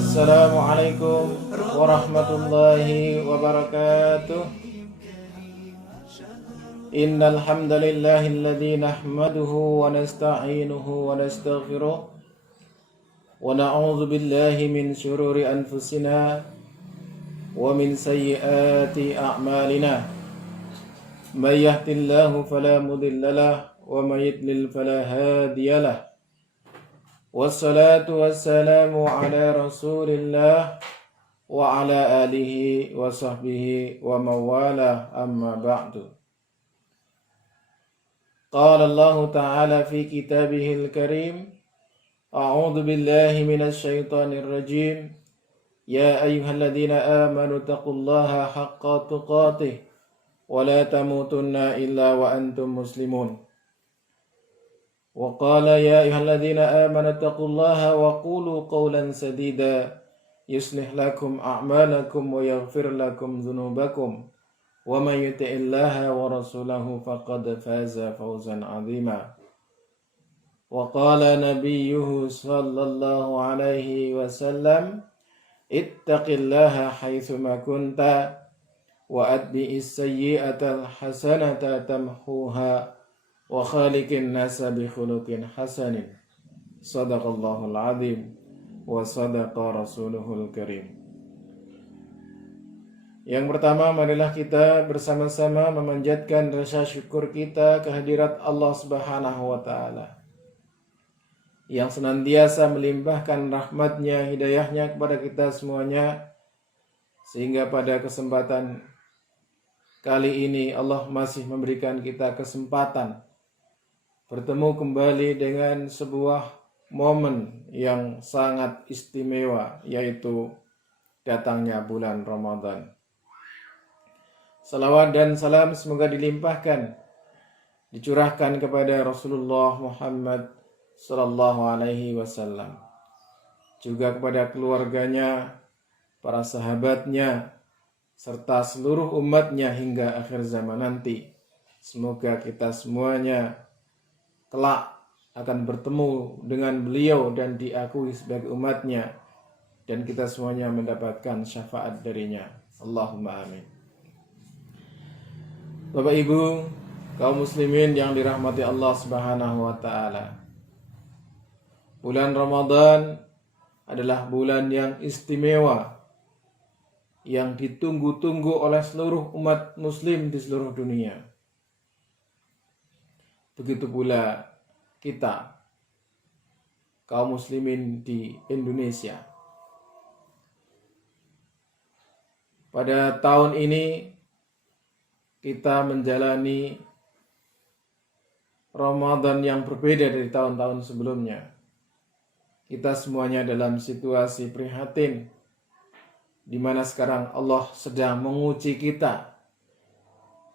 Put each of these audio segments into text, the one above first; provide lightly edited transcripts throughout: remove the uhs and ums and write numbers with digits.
Assalamualaikum warahmatullahi wabarakatuh. Innal hamdalillahilladzi nahmaduhu wa nasta'inuhu wa nastaghfiruh wa na'udzu billahi min shururi anfusina wa min sayyiati a'malina. May yahdihillahu fala mudilla lahu wa may yudlil fala hadiya lahu. Wassalatu wassalamu ala rasulillah wa ala alihi wa sahbihi wa mawala amma ba'du. Qala Allah ta'ala fi kitabihil karim, a'udhu billahi minasy syaithanir rajim, ya ayyuhalladzina amanu taqullaha haqqa tuqatih wa la tamutunna illa wa antum muslimun. وقال يا أيها الذين آمنوا اتقوا الله وقولوا قولا سديدا يصلح لكم أعمالكم ويغفر لكم ذنوبكم ومن يطع الله ورسوله فقد فاز فوزا عظيما. وقال نبيه صلى الله عليه وسلم اتق الله حيثما كنت وأتبع السيئة الحسنة تمحوها wa khaliqin nasa bi khuluqin hasanin. Shadaqallahul azim wa sadaqa rasuluhul karim. Yang pertama, marilah kita bersama-sama memanjatkan rasa syukur kita kehadirat Allah Subhanahu wa taala yang senantiasa melimpahkan rahmatnya, hidayahnya kepada kita semuanya, sehingga pada kesempatan kali ini Allah masih memberikan kita kesempatan bertemu kembali dengan sebuah momen yang sangat istimewa, yaitu datangnya bulan Ramadan. Salawat dan salam semoga dilimpahkan, dicurahkan kepada Rasulullah Muhammad sallallahu alaihi wasallam, juga kepada keluarganya, para sahabatnya, serta seluruh umatnya hingga akhir zaman nanti. Semoga kita semuanya kelak akan bertemu dengan beliau dan diakui sebagai umatnya, dan kita semuanya mendapatkan syafaat darinya. Allahumma amin. Bapak Ibu, kaum muslimin yang dirahmati Allah Subhanahu wa taala. Bulan Ramadan adalah bulan yang istimewa, yang ditunggu-tunggu oleh seluruh umat muslim di seluruh dunia. Begitu pula kita, kaum muslimin di Indonesia. Pada tahun ini kita menjalani Ramadan yang berbeda dari tahun-tahun sebelumnya. Kita semuanya dalam situasi prihatin, di mana sekarang Allah sedang menguji kita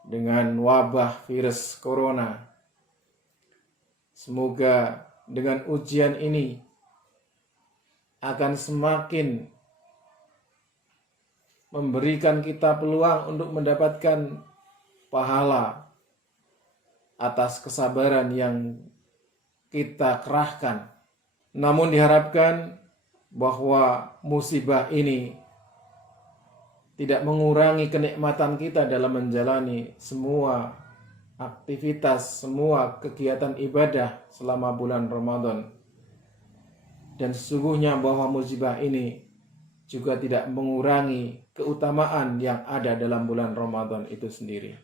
dengan wabah virus corona. Semoga dengan ujian ini akan semakin memberikan kita peluang untuk mendapatkan pahala atas kesabaran yang kita kerahkan. Namun diharapkan bahwa musibah ini tidak mengurangi kenikmatan kita dalam menjalani semua aktivitas, semua kegiatan ibadah selama bulan Ramadan. Dan sesungguhnya bahwa musibah ini juga tidak mengurangi keutamaan yang ada dalam bulan Ramadan itu sendiri.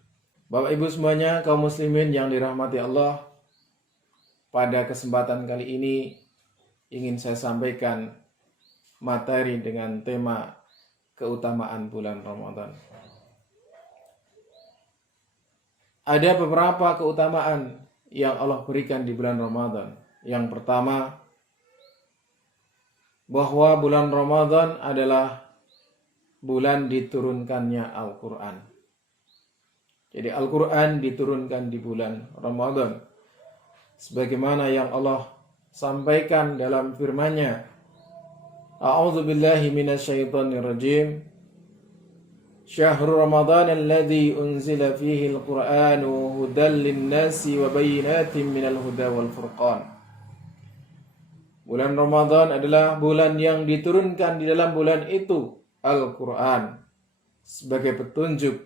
Bapak Ibu semuanya, kaum muslimin yang dirahmati Allah, pada kesempatan kali ini ingin saya sampaikan materi dengan tema keutamaan bulan Ramadan. Ada beberapa keutamaan yang Allah berikan di bulan Ramadan. Yang pertama, bahwa bulan Ramadan adalah bulan diturunkannya Al-Quran. Jadi Al-Quran diturunkan di bulan Ramadan, sebagaimana yang Allah sampaikan dalam firman-Nya. A'udzu billahi minasyaitonir rajim. Syahrul Ramadan alladzi unzila fihi al-Qur'anu hudan lin-nasi wa bayyinatin minal huda wal furqan. Bulan Ramadan adalah bulan yang diturunkan di dalam bulan itu Al-Quran sebagai petunjuk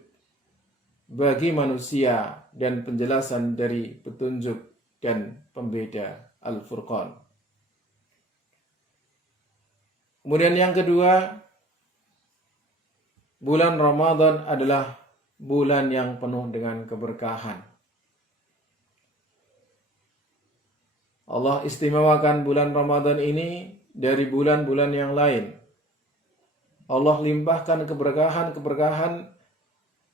bagi manusia dan penjelasan dari petunjuk dan pembeda Al-Furqan. Kemudian yang kedua, bulan Ramadan adalah bulan yang penuh dengan keberkahan. Allah istimewakan bulan Ramadan ini dari bulan-bulan yang lain. Allah limpahkan keberkahan-keberkahan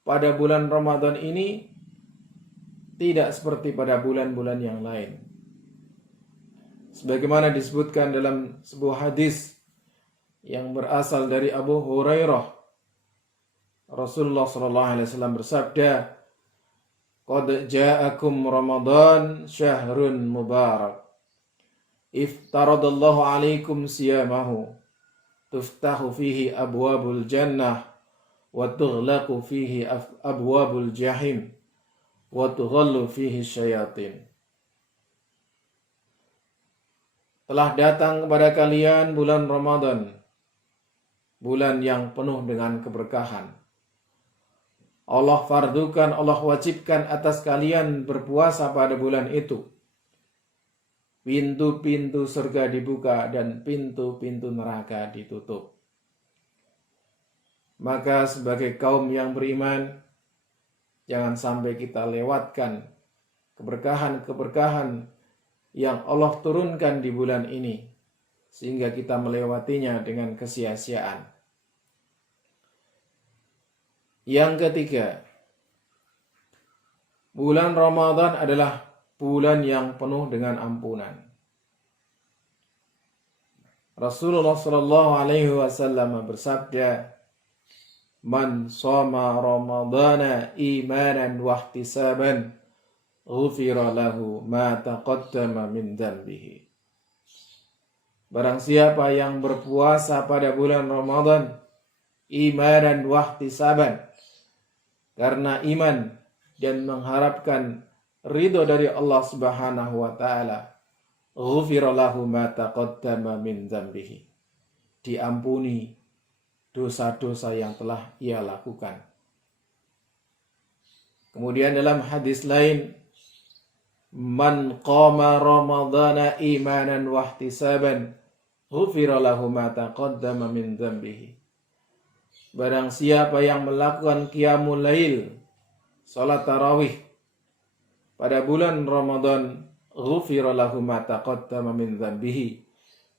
pada bulan Ramadan ini tidak seperti pada bulan-bulan yang lain. Sebagaimana disebutkan dalam sebuah hadis yang berasal dari Abu Hurairah, Rasulullah SAW bersabda, "Qad ja'akum Ramadan syahrun mubarak. Iftaradallahu alaikum siyamahu. Tuftahu fihi abwabul jannah wa tughlaqu fihi abwabul jahim wa tughallu fihi syayatin." Telah datang kepada kalian bulan Ramadan, bulan yang penuh dengan keberkahan. Allah fardukan, Allah wajibkan atas kalian berpuasa pada bulan itu. Pintu-pintu surga dibuka dan pintu-pintu neraka ditutup. Maka sebagai kaum yang beriman, jangan sampai kita lewatkan keberkahan-keberkahan yang Allah turunkan di bulan ini, sehingga kita melewatinya dengan kesia-siaan. Yang ketiga, bulan Ramadan adalah bulan yang penuh dengan ampunan. Rasulullah SAW bersabda, "Man shoma Ramadana imanan wa ihtisaban, ghufira lahu ma taqaddama min dhanbihi." Barang siapa yang berpuasa pada bulan Ramadan imanan wa ihtisaban, karena iman dan mengharapkan ridho dari Allah Subhanahu wa taala, ghufira lahu ma taqaddama min dzambihi. Diampuni dosa-dosa yang telah ia lakukan. Kemudian dalam hadis lain, man qama ramadhana imanan wa ihtisaban, ghufira lahu ma taqaddama min dzambihi. Barang siapa yang melakukan qiyamul lail, salat tarawih pada bulan Ramadan, ghufira lahu ma taqaddama min dzambihi,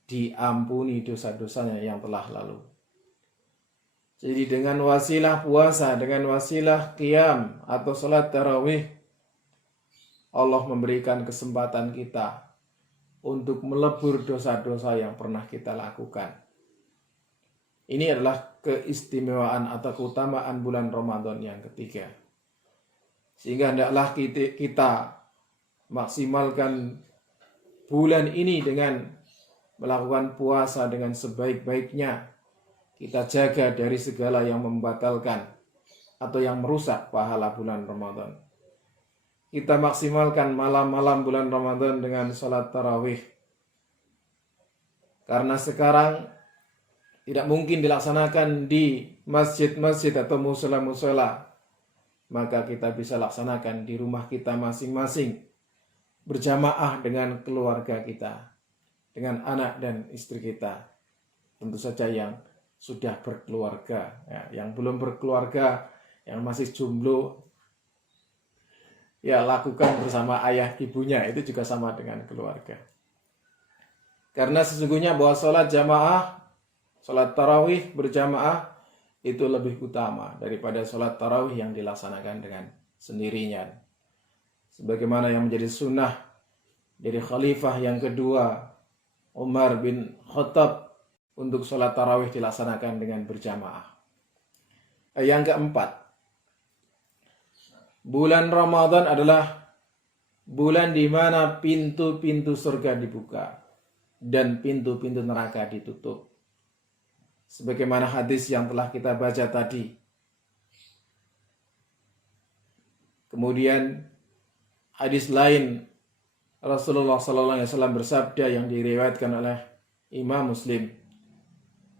diampuni dosa-dosanya yang telah lalu. Jadi dengan wasilah puasa, dengan wasilah qiyam atau salat tarawih, Allah memberikan kesempatan kita untuk melebur dosa-dosa yang pernah kita lakukan. Ini adalah keistimewaan atau keutamaan bulan Ramadan yang ketiga. Sehingga hendaklah kita maksimalkan bulan ini dengan melakukan puasa dengan sebaik-baiknya. Kita jaga dari segala yang membatalkan atau yang merusak pahala bulan Ramadan. Kita maksimalkan malam-malam bulan Ramadan dengan salat tarawih. Karena sekarang tidak mungkin dilaksanakan di masjid-masjid atau musala-musala, maka kita bisa laksanakan di rumah kita masing-masing, berjamaah dengan keluarga kita, dengan anak dan istri kita. Tentu saja yang sudah berkeluarga, ya, yang belum berkeluarga, yang masih jomblo, ya lakukan bersama ayah ibunya, itu juga sama dengan keluarga. Karena sesungguhnya bahwa sholat jamaah, sholat tarawih berjamaah itu lebih utama daripada sholat tarawih yang dilaksanakan dengan sendirinya. Sebagaimana yang menjadi sunnah dari khalifah yang kedua, Umar bin Khattab, untuk sholat tarawih dilaksanakan dengan berjamaah. Yang keempat, bulan Ramadan adalah bulan di mana pintu-pintu surga dibuka dan pintu-pintu neraka ditutup. Sebagaimana hadis yang telah kita baca tadi. Kemudian hadis lain Rasulullah sallallahu alaihi wasallam bersabda yang diriwayatkan oleh Imam Muslim,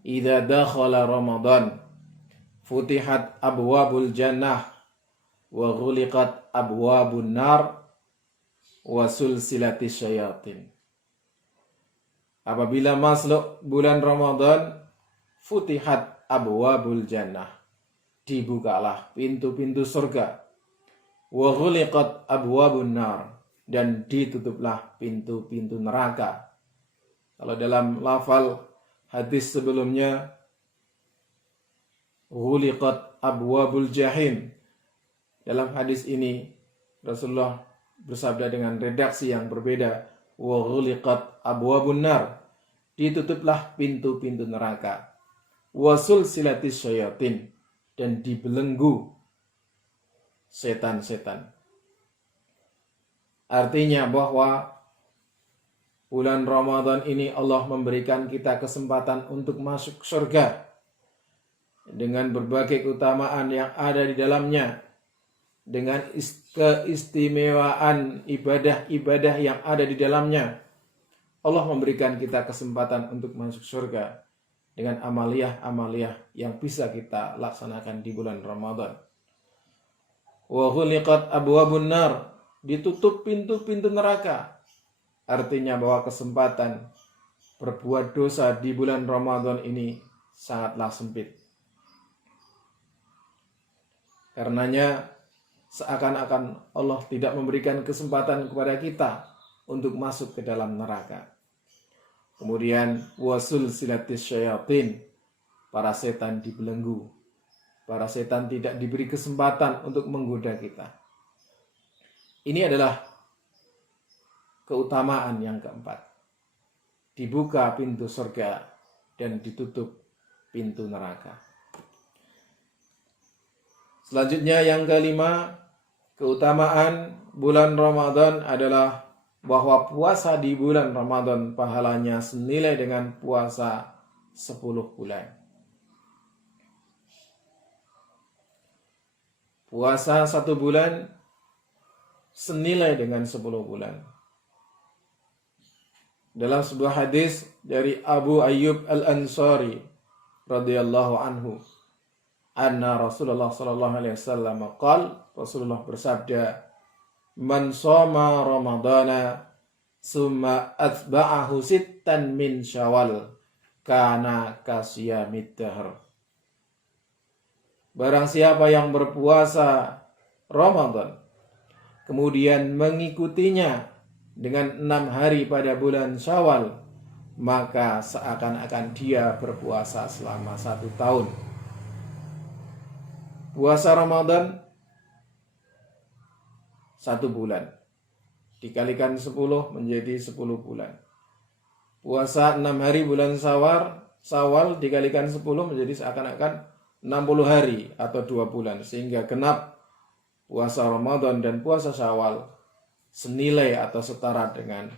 "Idza dakhala Ramadan, futihat abwabul jannah wa ghuliqat abwabun nar wa sulsilatis syayatin." Apabila masuk bulan Ramadan, futihat abwabul jannah, dibukalah pintu-pintu surga, wa ghuliqat abwabun nar, dan ditutuplah pintu-pintu neraka. Kalau dalam lafal hadis sebelumnya, ghuliqat abwabul jahim. Dalam hadis ini Rasulullah bersabda dengan redaksi yang berbeda, wa ghuliqat abwabun nar, ditutuplah pintu-pintu neraka, wa sulsilatis syayatin, dan dibelenggu setan-setan. Artinya bahwa bulan Ramadan ini Allah memberikan kita kesempatan untuk masuk surga dengan berbagai keutamaan yang ada di dalamnya, dengan keistimewaan ibadah-ibadah yang ada di dalamnya. Allah memberikan kita kesempatan untuk masuk surga dengan amaliyah-amaliyah yang bisa kita laksanakan di bulan Ramadan. Wa ghuliqat abwabun nar, ditutup pintu-pintu neraka. Artinya bahwa kesempatan berbuat dosa di bulan Ramadan ini sangatlah sempit. Karenanya seakan-akan Allah tidak memberikan kesempatan kepada kita untuk masuk ke dalam neraka. Kemudian wasul silatis syayatin, para setan dibelenggu. Para setan tidak diberi kesempatan untuk menggoda kita. Ini adalah keutamaan yang keempat. Dibuka pintu surga dan ditutup pintu neraka. Selanjutnya yang kelima, keutamaan bulan Ramadan adalah bahwa puasa di bulan Ramadan pahalanya senilai dengan puasa 10 bulan. Puasa 1 bulan senilai dengan 10 bulan. Dalam sebuah hadis dari Abu Ayyub Al-Ansari radhiyallahu anhu, anna Rasulullah sallallahu alaihi wasallam qala, Rasulullah bersabda, "Man shoma Ramadana summa atba'ahu sittan min Syawal kana kasiyamid dahr." Barang siapa yang berpuasa Ramadan kemudian mengikutinya dengan 6 hari pada bulan Syawal, maka seakan-akan dia berpuasa selama 1 tahun. Puasa Ramadan 1 bulan dikalikan 10 menjadi 10 bulan. Puasa 6 hari bulan Syawal dikalikan 10 menjadi seakan-akan 60 hari atau 2 bulan, sehingga genap puasa Ramadan dan puasa Syawal senilai atau setara dengan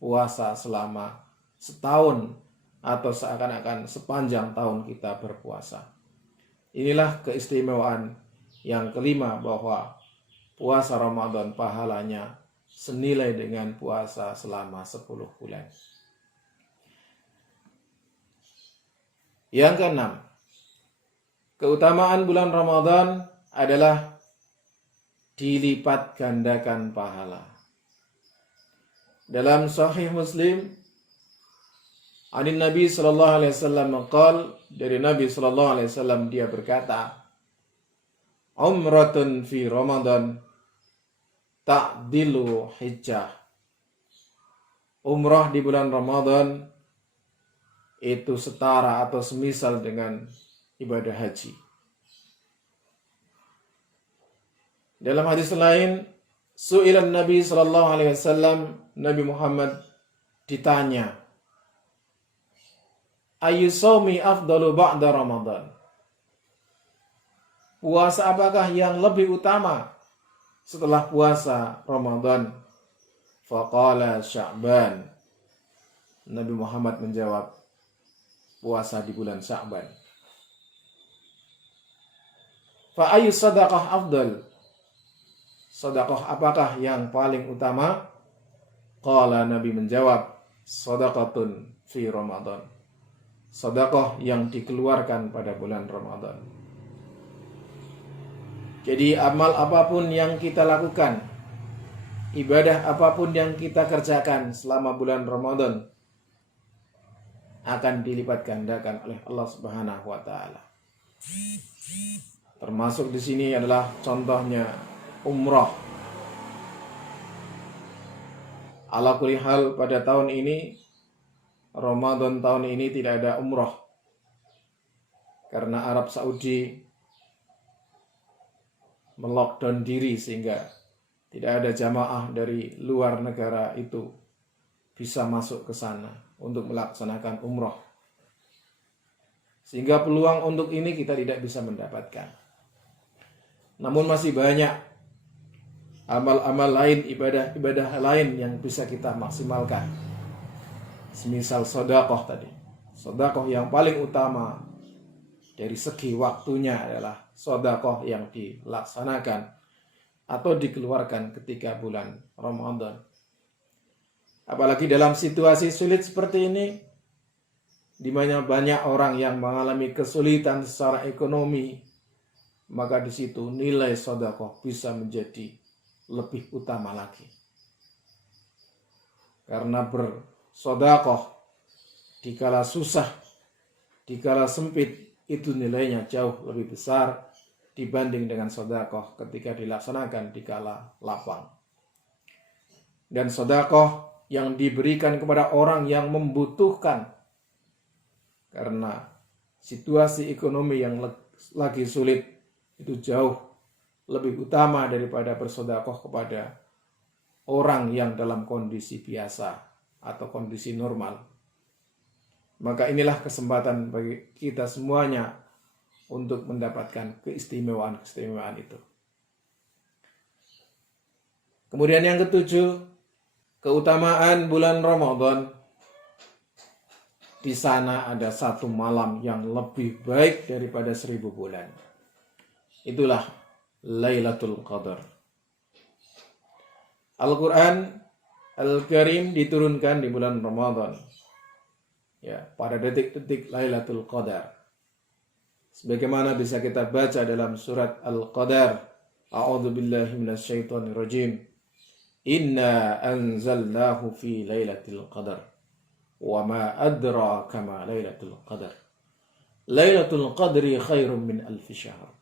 puasa selama setahun atau seakan-akan sepanjang tahun kita berpuasa. Inilah keistimewaan yang kelima, bahwa puasa Ramadan pahalanya senilai dengan puasa selama 10 bulan. Yang keenam, keutamaan bulan Ramadan adalah dilipat gandakan pahala. Dalam Sahih Muslim, dari Nabi sallallahu alaihi wasallam qol, dari Nabi sallallahu alaihi wasallam dia berkata, "Umratun fi Ramadan ta'dilu hijjah." Umrah di bulan Ramadan itu setara atau semisal dengan ibadah haji. Dalam hadis lain, su'ilan Nabi sallallahu alaihi wasallam, Nabi Muhammad ditanya, "Ayyu shaumi afdalu ba'da Ramadan?" Puasa apakah yang lebih utama setelah puasa Ramadan? Faqala Sya'ban. Nabi Muhammad menjawab, puasa di bulan Sya'ban. Fa ayyu sadaqah afdal? Sedekah apakah yang paling utama? Qala, Nabi menjawab, shadaqatun fi Ramadan. Sedekah yang dikeluarkan pada bulan Ramadan. Jadi amal apapun yang kita lakukan, ibadah apapun yang kita kerjakan selama bulan Ramadan akan dilipat gandakan oleh Allah Subhanahu wa taala. Termasuk di sini adalah contohnya umrah. Ala kulli hal, pada tahun ini, Ramadan tahun ini tidak ada umrah karena Arab Saudi melockdown diri sehingga tidak ada jamaah dari luar negara itu bisa masuk ke sana untuk melaksanakan umrah. Sehingga peluang untuk ini kita tidak bisa mendapatkan. Namun masih banyak amal-amal lain, ibadah-ibadah lain yang bisa kita maksimalkan. Semisal sedekah tadi. Sedekah yang paling utama dari segi waktunya adalah sedekah yang dilaksanakan atau dikeluarkan ketika bulan Ramadan. Apalagi dalam situasi sulit seperti ini, di mana banyak orang yang mengalami kesulitan secara ekonomi, maka di situ nilai sedekah bisa menjadi lebih utama lagi. Karena bersedekah dikala susah, dikala sempit, itu nilainya jauh lebih besar dibanding dengan sedekah ketika dilaksanakan dikala lapang. Dan sedekah yang diberikan kepada orang yang membutuhkan karena situasi ekonomi yang lagi sulit itu jauh lebih utama daripada bersedekah kepada orang yang dalam kondisi biasa atau kondisi normal. Maka inilah kesempatan bagi kita semuanya untuk mendapatkan keistimewaan-keistimewaan itu. Kemudian yang ketujuh, keutamaan bulan Ramadan. Di sana ada satu malam yang lebih baik daripada 1000 bulan. Itulah Lailatul Qadar. Al-Quran Al-Karim diturunkan di bulan Ramadan. Ya, pada detik-detik Lailatul Qadar. Sebagaimana bisa kita baca dalam surat Al-Qadar. A'udzubillahi minasyaitonirrajim. Inna anzalnahu fi Lailatul Qadar. Wa ma adraka ma Lailatul Qadar. Lailatul Qadri khairum min alfi syahr.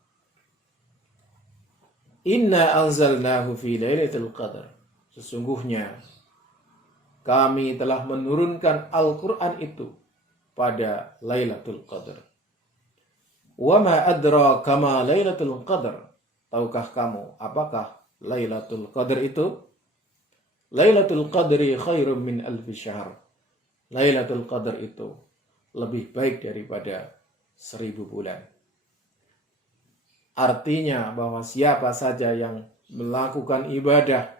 Inna anzalnahu fi Lailatul Qadar. Sesungguhnya kami telah menurunkan Al-Quran itu pada Lailatul Qadar. Wa ma adraka ma Lailatul Qadar. Tahukah kamu apakah Lailatul Qadar itu? Lailatul Qadri khairum min alfi syahr. Lailatul Qadar itu lebih baik daripada 1000 bulan. Artinya bahwa siapa saja yang melakukan ibadah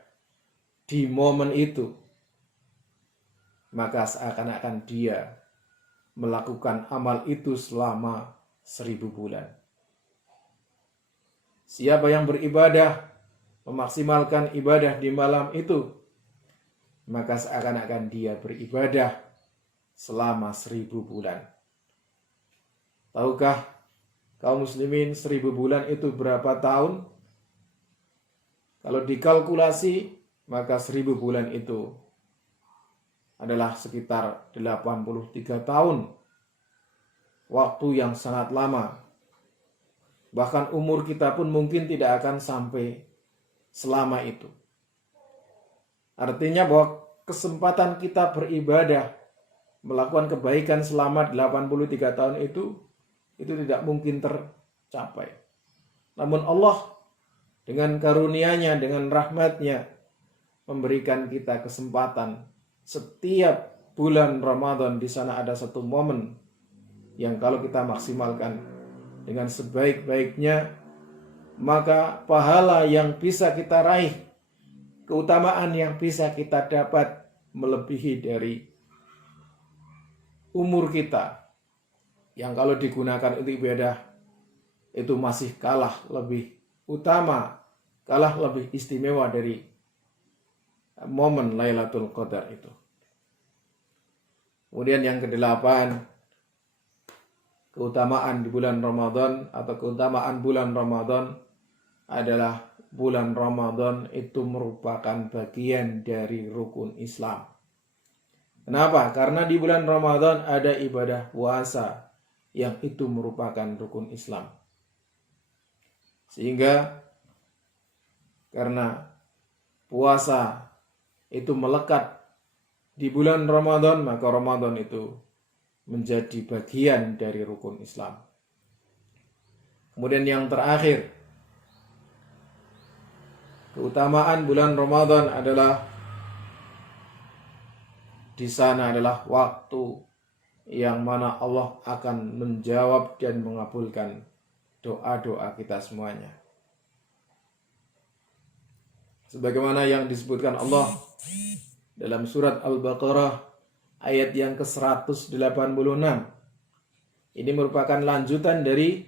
di momen itu, maka seakan-akan dia melakukan amal itu selama 1000 bulan. Siapa yang beribadah, memaksimalkan ibadah di malam itu, maka seakan-akan dia beribadah selama 1000 bulan. Tahukah kaum muslimin 1000 bulan itu berapa tahun? Kalau dikalkulasi, maka 1000 bulan itu adalah sekitar 83 tahun. Waktu yang sangat lama. Bahkan umur kita pun mungkin tidak akan sampai selama itu. Artinya bahwa kesempatan kita beribadah, melakukan kebaikan selama 83 tahun itu tidak mungkin tercapai. Namun Allah dengan karunia-Nya, dengan rahmat-Nya memberikan kita kesempatan. Setiap bulan Ramadan di sana ada satu momen yang kalau kita maksimalkan dengan sebaik-baiknya, maka pahala yang bisa kita raih, keutamaan yang bisa kita dapat melebihi dari umur kita, yang kalau digunakan untuk ibadah itu masih kalah lebih utama, kalah lebih istimewa dari momen Lailatul Qadar itu. Kemudian yang kedelapan, keutamaan di bulan Ramadan atau keutamaan bulan Ramadan adalah bulan Ramadan itu merupakan bagian dari rukun Islam. Kenapa? Karena di bulan Ramadan ada ibadah puasa yang itu merupakan rukun Islam. Sehingga karena puasa itu melekat di bulan Ramadan, maka Ramadan itu menjadi bagian dari rukun Islam. Kemudian yang terakhir, keutamaan bulan Ramadan adalah di sana adalah waktu yang mana Allah akan menjawab dan mengabulkan doa-doa kita semuanya. Sebagaimana yang disebutkan Allah dalam surat Al-Baqarah ayat yang ke-186. Ini merupakan lanjutan dari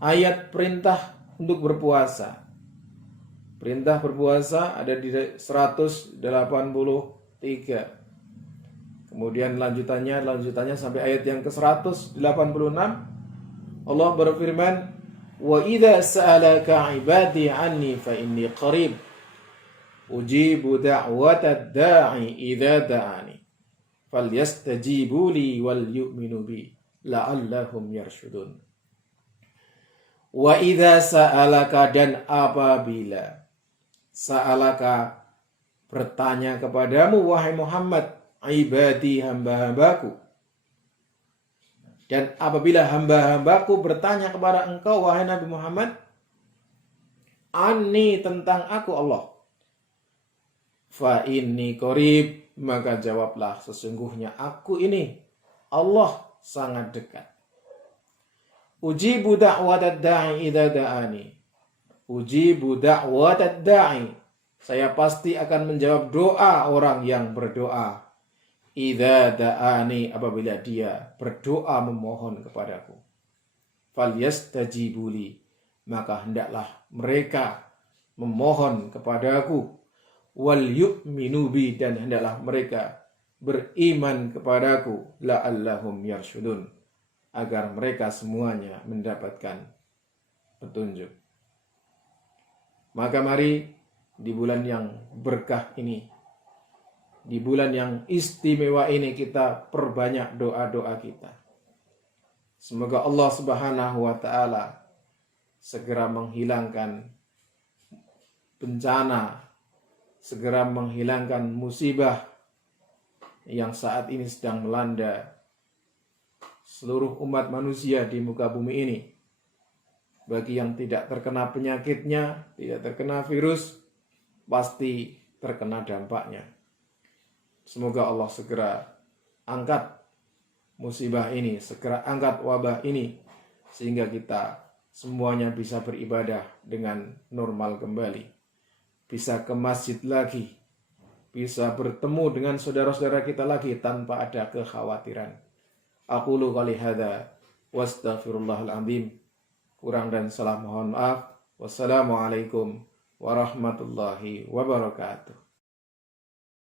ayat perintah untuk berpuasa. Perintah berpuasa ada di 183. Kemudian lanjutannya sampai ayat yang ke-186. Allah berfirman, "Wa idza sa'alaka 'ibadi 'anni fa inni qarib. Ujibu da'watad da'i idza da'ani. Falyastajibu li wal yu'minu bi la'allahum yarshudun." Wa idza sa'alaka, dan apabila sa'alaka bertanya kepadamu wahai Muhammad, ibadi, hamba-hambaku. Dan apabila hamba-hambaku bertanya kepada engkau wahai Nabi Muhammad, anni, tentang aku Allah, fa inni qarib, maka jawablah sesungguhnya aku ini Allah sangat dekat. Ujibu da'watad da'i idza da'ani. Ujibu da'watad da'i, saya pasti akan menjawab doa orang yang berdoa. Idza da'ani, apabila dia berdoa memohon kepadaku. Falyastajibu li, maka hendaklah mereka memohon kepadaku. Wal yu'minu bi, dan hendaklah mereka beriman kepadaku. La'allahum yarshudun, agar mereka semuanya mendapatkan petunjuk. Maka mari di bulan yang berkah ini, di bulan yang istimewa ini, kita perbanyak doa-doa kita. Semoga Allah Subhanahu wa ta'ala segera menghilangkan bencana, segera menghilangkan musibah yang saat ini sedang melanda seluruh umat manusia di muka bumi ini. Bagi yang tidak terkena penyakitnya, tidak terkena virus, pasti terkena dampaknya. Semoga Allah segera angkat musibah ini, segera angkat wabah ini, sehingga kita semuanya bisa beribadah dengan normal kembali. Bisa ke masjid lagi, bisa bertemu dengan saudara-saudara kita lagi tanpa ada kekhawatiran. Aqulu qouli hadza wastaghfirullahal azim. Kurang dan salah mohon maaf. Wassalamualaikum warahmatullahi wabarakatuh.